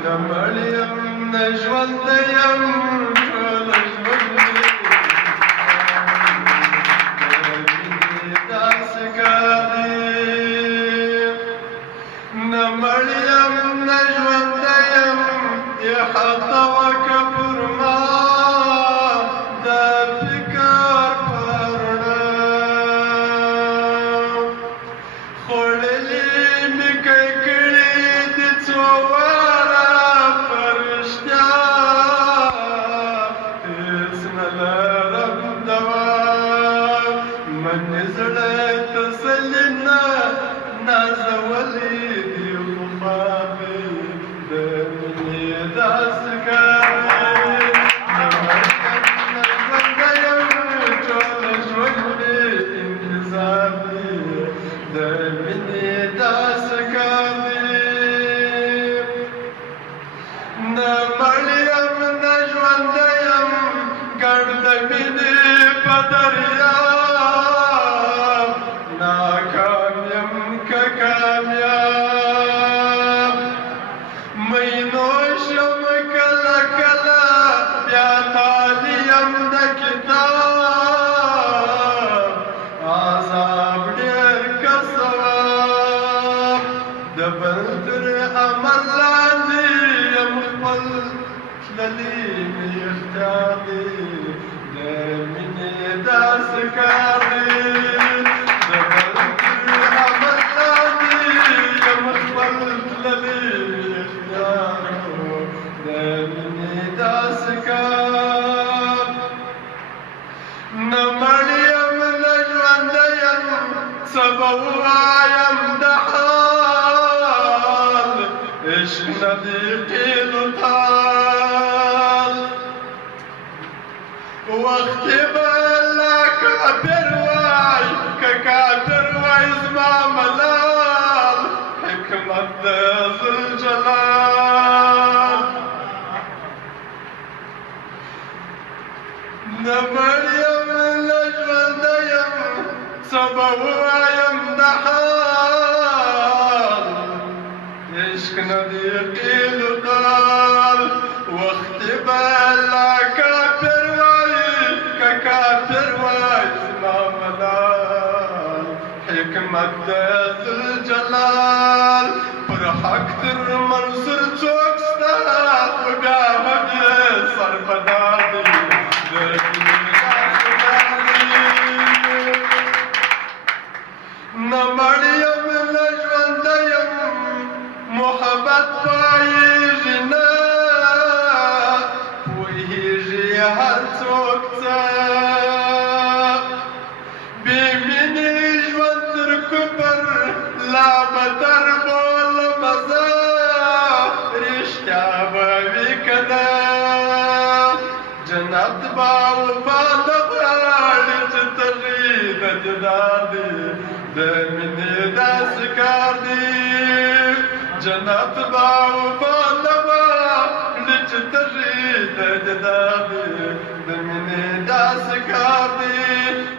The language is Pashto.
نه مړ یم نه ژوندی یم ټوله ژوند مې داسې کار دی نه مړ یم نه ژوندی یم احاطه وکړه پر ما د فکر په رڼا خوړلي مې کړي دي څو واره په رښتیا هېڅ نه لرم دوا منې زړه تسلي نه نازولي دي خو خوا مې د مینې داسې کار دی نه مړ یم نه ژوندی یم ټوله ژوند مې انتظار دی د مینې داسې کار دی نه مړ یم نه ژوندی یم ګډ د مینې په دریاب ناکام یم که کامیاب مینوش یم کله کله بیا تالی یم د کتاب عذاب ډېر که ثواب د بل تر امر لاندې یم خپل تللي مې اختیار دی د مینې داسې کار دی د بل تر امر لاندې یم خپل تللي مې اختیار د مینې داسې کار نه مړ یم نه ژوندی یم څه به ووایم د حال عشق نه دی قیل و قال وختي به لا کافر وای که کافر وای زما ملال حکمت د ذوالجلال نه مړ یم نه ژوندی یم څه به ووایم د حال عشق نه دی قیل و قال وختي به لا کافر وای که کافر وای زما ملال حکمت د ذوالجلال پر حق تر منصور څوک سته خو بیا هم یې سر په دار دی د مینې داسې کار دی نه مړ یم نه ژوندی یم محبت پایېږي نه پوهېږي هر څوک څه بې مینې ژوند تر کفر لا بدتر بولمه زه رښتیا به وي که نه جنت به وفا نه غواړي چې تږي د دیدار دی د مینې داسې کار دی جنت به وفا نه غواړي چې تږي د دیدار دی د مینې داسې کار دی